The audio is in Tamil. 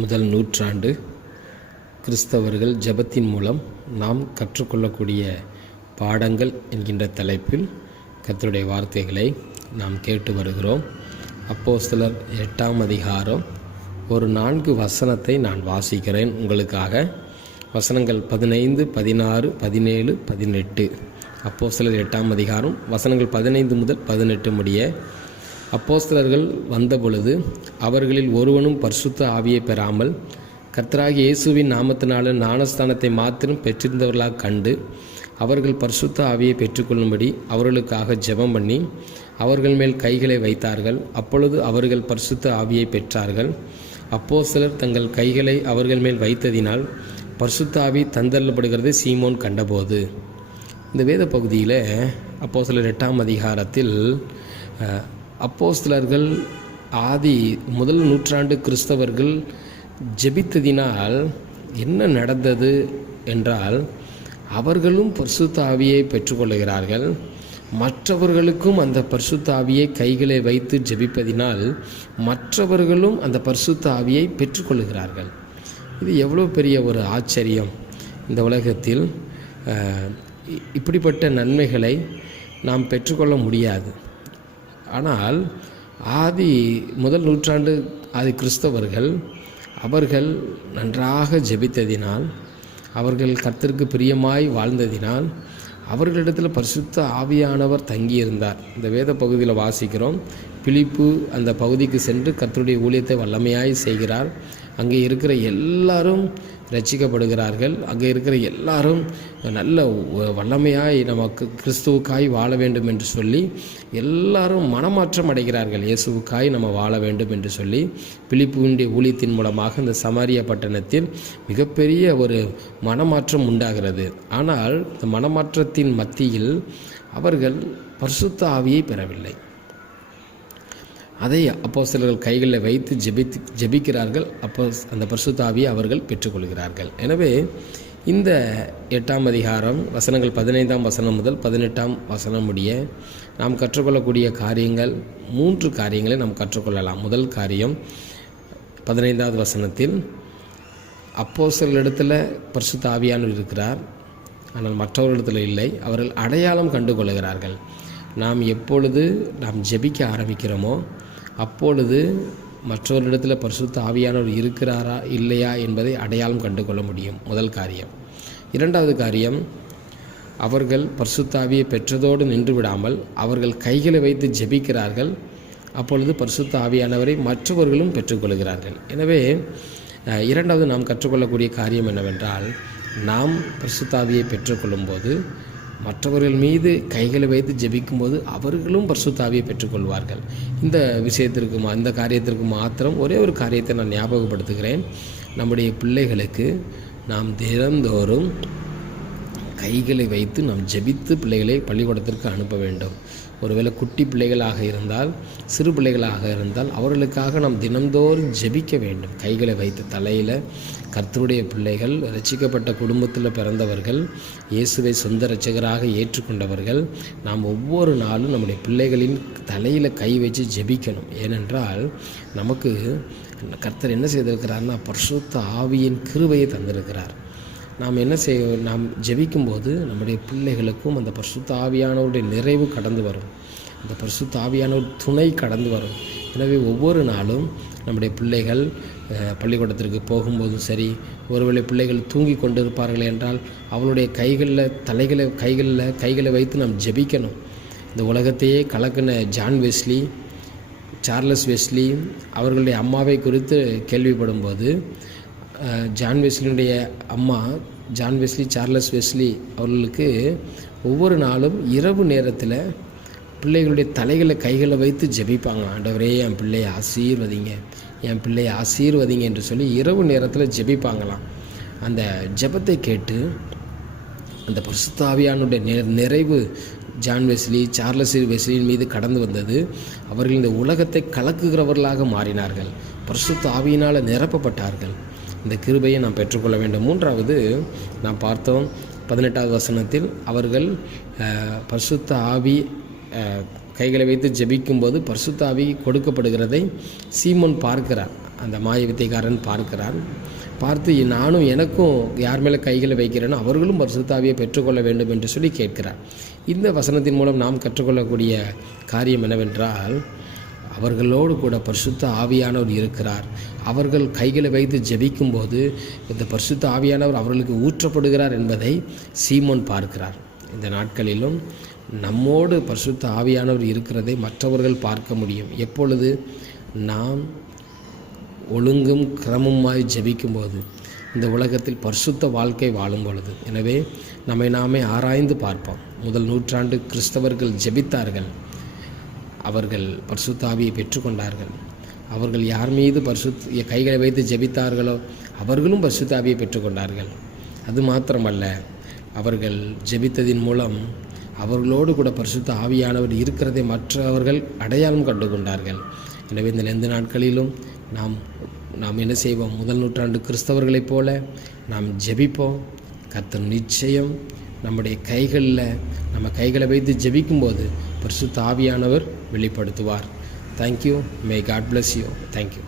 முதல் நூற்றாண்டு கிறிஸ்தவர்கள் ஜெபத்தின் மூலம் நாம் கற்றுக்கொள்ளக்கூடிய பாடங்கள் என்கின்ற தலைப்பில் கர்த்தருடைய வார்த்தைகளை நாம் கேட்டு வருகிறோம். அப்போஸ்தலர் 8ஆம் அதிகாரம் ஒரு 4 வசனத்தை நான் வாசிக்கிறேன் உங்களுக்காக. வசனங்கள் 15, 16, 17, 18. அப்போஸ்தலர் 8ஆம் அதிகாரம் வசனங்கள் 15 முதல் 18 முடிய. அப்போஸ்தலர்கள் வந்தபொழுது அவர்களில் ஒருவனும் பரிசுத்த ஆவியை பெறாமல் கர்த்தராகிய இயேசுவின் நாமத்தினால ஞானஸ்தானத்தை மாத்திரம் பெற்றிருந்தவர்களாக கண்டு அவர்கள் பரிசுத்த ஆவியை பெற்றுக்கொள்ளும்படி அவர்களுக்காக ஜெபம் பண்ணி அவர்கள் மேல் கைகளை வைத்தார்கள். அப்பொழுது அவர்கள் பரிசுத்த ஆவியை பெற்றார்கள். அப்போஸ்தலர் தங்கள் கைகளை அவர்கள் மேல் வைத்ததினால் பரிசுத்த ஆவி தந்தள்ளப்படுகிறதை சீமோன் கண்டபோது. இந்த வேத பகுதியில் அப்போஸ்தலர் 8ஆம் அதிகாரத்தில் அப்போஸ்தலர்கள் முதல் நூற்றாண்டு கிறிஸ்தவர்கள் ஜெபித்ததினால் என்ன நடந்தது என்றால், அவர்களும் பரிசுத்த ஆவியை பெற்றுக்கொள்கிறார்கள். மற்றவர்களுக்கும் அந்த பரிசுத்த ஆவியை கைகளை வைத்து ஜெபிப்பதினால் மற்றவர்களும் அந்த பரிசுத்த ஆவியை பெற்றுக்கொள்கிறார்கள். இது எவ்வளோ பெரிய ஒரு ஆச்சரியம்! இந்த உலகத்தில் இப்படிப்பட்ட நன்மைகளை நாம் பெற்றுக்கொள்ள முடியாது. ஆனால் முதல் நூற்றாண்டு கிறிஸ்தவர்கள் அவர்கள் நன்றாக ஜெபித்ததினால், அவர்கள் கர்த்தருக்கு பிரியமாய் வாழ்ந்ததினால் அவர்களிடத்தில் பரிசுத்த ஆவியானவர் தங்கியிருந்தார். இந்த வேத பகுதியில் வாசிக்கிறோம். பிலிப்பு அந்த பகுதிக்கு சென்று கர்த்தருடைய ஊழியத்தை வல்லமையாய் செய்கிறார். அங்கே இருக்கிற எல்லாரும் ரட்சிக்கப்படுகிறார்கள். அங்கே இருக்கிற எல்லாரும் நல்ல வல்லமையாய் நமக்கு கிறிஸ்துவுக்காய் வாழ வேண்டும் என்று சொல்லி எல்லாரும் மனமாற்றம் அடைகிறார்கள். இயேசுவுக்காய் நம்ம வாழ வேண்டும் என்று சொல்லி பிலிப்புவினுடைய ஊழியத்தின் மூலமாக இந்த சமாரியா பட்டணத்தில் மிகப்பெரிய ஒரு மனமாற்றம் உண்டாகிறது. ஆனால் இந்த மனமாற்றத்தின் மத்தியில் அவர்கள் பரிசுத்த ஆவியை பெறவில்லை. அதை அப்போஸ்தலர்கள் கைகளில் வைத்து ஜெபிக்கிறார்கள். அப்போ அந்த பரிசுத்த ஆவியை அவர்கள் பெற்றுக்கொள்கிறார்கள். எனவே இந்த 8ஆம் அதிகாரம் வசனங்கள் 15ஆம் வசனம் முதல் 18ஆம் வசனம் முடிய நாம் கற்றுக்கொள்ளக்கூடிய காரியங்கள் 3 காரியங்களை நாம் கற்றுக்கொள்ளலாம். முதல் காரியம் 15வது வசனத்தில் அப்போஸ்தலரிடத்தில் பரிசுத்த ஆவியானவர் இருக்கிறார், ஆனால் மற்றவர்களிடத்தில் இல்லை. அவர்கள் அடையாளம் கண்டு கொள்கிறார்கள். நாம் எப்பொழுது ஜெபிக்க ஆரம்பிக்கிறோமோ அப்பொழுது மற்றவர்களிடத்தில் பரிசுத்த ஆவியானவர் இருக்கிறாரா இல்லையா என்பதை அடையாளம் கண்டு கொள்ள முடியும். முதல் காரியம். 2வது காரியம், அவர்கள் பரிசுத்த ஆவியை பெற்றதோடு நின்று விடாமல் அவர்கள் கைகளை வைத்து ஜெபிக்கிறார்கள். அப்பொழுது பரிசுத்த ஆவியானவரை மற்றவர்களும் பெற்றுக்கொள்கிறார்கள். எனவே 2வது நாம் கற்றுக்கொள்ளக்கூடிய காரியம் என்னவென்றால், நாம் பரிசுத்த ஆவியை பெற்றுக்கொள்ளும்போது மற்றவர்கள் மீது கைகளை வைத்து ஜெபிக்கும்போது அவர்களும் பரிசுத்த ஆவியை பெற்றுக்கொள்வார்கள். இந்த காரியத்திற்கு மாத்திரம் ஒரே ஒரு காரியத்தை நான் ஞாபகப்படுத்துகிறேன். நம்முடைய பிள்ளைகளுக்கு நாம் தினந்தோறும் கைகளை வைத்து நாம் ஜெபித்து பிள்ளைகளை பள்ளிக்கூடத்திற்கு அனுப்ப வேண்டும். ஒருவேளை குட்டி பிள்ளைகளாக இருந்தால், சிறு பிள்ளைகளாக இருந்தால் அவர்களுக்காக நாம் தினந்தோறும் ஜெபிக்க வேண்டும். கைகளை வைத்து தலையில். கர்த்தருடைய பிள்ளைகள், ரட்சிக்கப்பட்ட குடும்பத்தில் பிறந்தவர்கள், இயேசுவை சொந்த இரட்சகராக ஏற்றுக்கொண்டவர்கள், நாம் ஒவ்வொரு நாளும் நம்முடைய பிள்ளைகளின் தலையில் கை வச்சு ஜெபிக்கணும். ஏனென்றால் நமக்கு கர்த்தர் என்ன செய்திருக்கிறார்னா பரிசுத்த ஆவியின் கிருபையை தந்திருக்கிறார். நாம் ஜெபிக்கும்போது நம்முடைய பிள்ளைகளுக்கும் அந்த பரிசுத்த ஆவியானவருடைய நிறைவு கடந்து வரும். அந்த பரிசுத்த ஆவியானவர் துணை கடந்து வரும். எனவே ஒவ்வொரு நாளும் நம்முடைய பிள்ளைகள் பள்ளிக்கூடத்திற்கு போகும்போதும் சரி, ஒருவேளை பிள்ளைகள் தூங்கி கொண்டிருப்பார்கள் என்றால் அவளுடைய கைகளை வைத்து நாம் ஜெபிக்கணும். இந்த உலகத்தையே கலக்கின சார்லஸ் வெஸ்லி அவர்களுடைய அம்மாவை குறித்து கேள்விப்படும்போது, ஜான் வெஸ்லியுடைய அம்மா சார்லஸ் வெஸ்லி அவர்களுக்கு ஒவ்வொரு நாளும் இரவு நேரத்தில் பிள்ளைகளுடைய கைகளை வைத்து ஜெபிப்பாங்க. ஆண்டவரே, என் பிள்ளையை ஆசீர்வதிங்க என்று சொல்லி இரவு நேரத்தில் ஜெபிப்பாங்களாம். அந்த ஜெபத்தை கேட்டு அந்த பரிசுத்த ஆவியானுடைய நிறைவு சார்லஸ் வெஸ்லியின் மீது கடந்து வந்தது. அவர்கள் இந்த உலகத்தை கலக்குகிறவர்களாக மாறினார்கள். பரிசுத்த ஆவியினால் நிரப்பப்பட்டார்கள். இந்த கிருபையை நாம் பெற்றுக்கொள்ள வேண்டும். 3வது நாம் பார்த்தோம் 18வது வசனத்தில் அவர்கள் பரிசுத்த ஆவி கைகளை வைத்து ஜெபிக்கும்போது பரிசுத்த ஆவி கொடுக்கப்படுகிறதை சீமோன் பார்க்கிறார். அந்த மாய வித்தைக்காரன் பார்க்கிறான். பார்த்து நானும் எனக்கும் யார் மேலே கைகளை வைக்கிறேனோ அவர்களும் பரிசுத்த ஆவியை பெற்றுக்கொள்ள வேண்டும் என்று சொல்லி கேட்கிறார். இந்த வசனத்தின் மூலம் நாம் கற்றுக்கொள்ளக்கூடிய காரியம் என்னவென்றால், அவர்களோடு கூட பரிசுத்த ஆவியானவர் இருக்கிறார். அவர்கள் கைகளை வைத்து ஜெபிக்கும்போது இந்த பரிசுத்த ஆவியானவர் அவர்களுக்கு ஊற்றப்படுகிறார் என்பதை சீமோன் பார்க்கிறார். இந்த நாட்களிலும் நம்மோடு பரிசுத்த ஆவியானவர் இருக்கிறதை மற்றவர்கள் பார்க்க முடியும். எப்பொழுது? நாம் ஒழுங்கும் கிரமமாய் ஜெபிக்கும்போது, இந்த உலகத்தில் பரிசுத்த வாழ்க்கை வாழும் பொழுது. எனவே நம்மை நாமே ஆராய்ந்து பார்ப்போம். முதல் நூற்றாண்டு கிறிஸ்தவர்கள் ஜெபித்தார்கள், அவர்கள் பரிசுத்த ஆவியை பெற்றுக்கொண்டார்கள். அவர்கள் யார் மீது கைகளை வைத்து ஜெபித்தார்களோ அவர்களும் பரிசுத்த ஆவியை பெற்றுக்கொண்டார்கள். அது மாத்திரமல்ல, அவர்கள் ஜெபித்ததின் மூலம் அவர்களோடு கூட பரிசுத்த ஆவியானவர் இருக்கிறதை மற்றவர்கள் அடையாளம் கண்டு கொண்டார்கள். எனவே இந்த 2 நாட்களிலும் நாம் என்ன செய்வோம்? முதல் நூற்றாண்டு கிறிஸ்தவர்களைப் போல நாம் ஜெபிப்போம். கர்த்தர் நிச்சயம் நம்முடைய நம்ம கைகளை வைத்து ஜெபிக்கும்போது பரிசுத்த ஆவியானவர் வெளிப்படுத்துவார். Thank you. May God bless you. Thank you.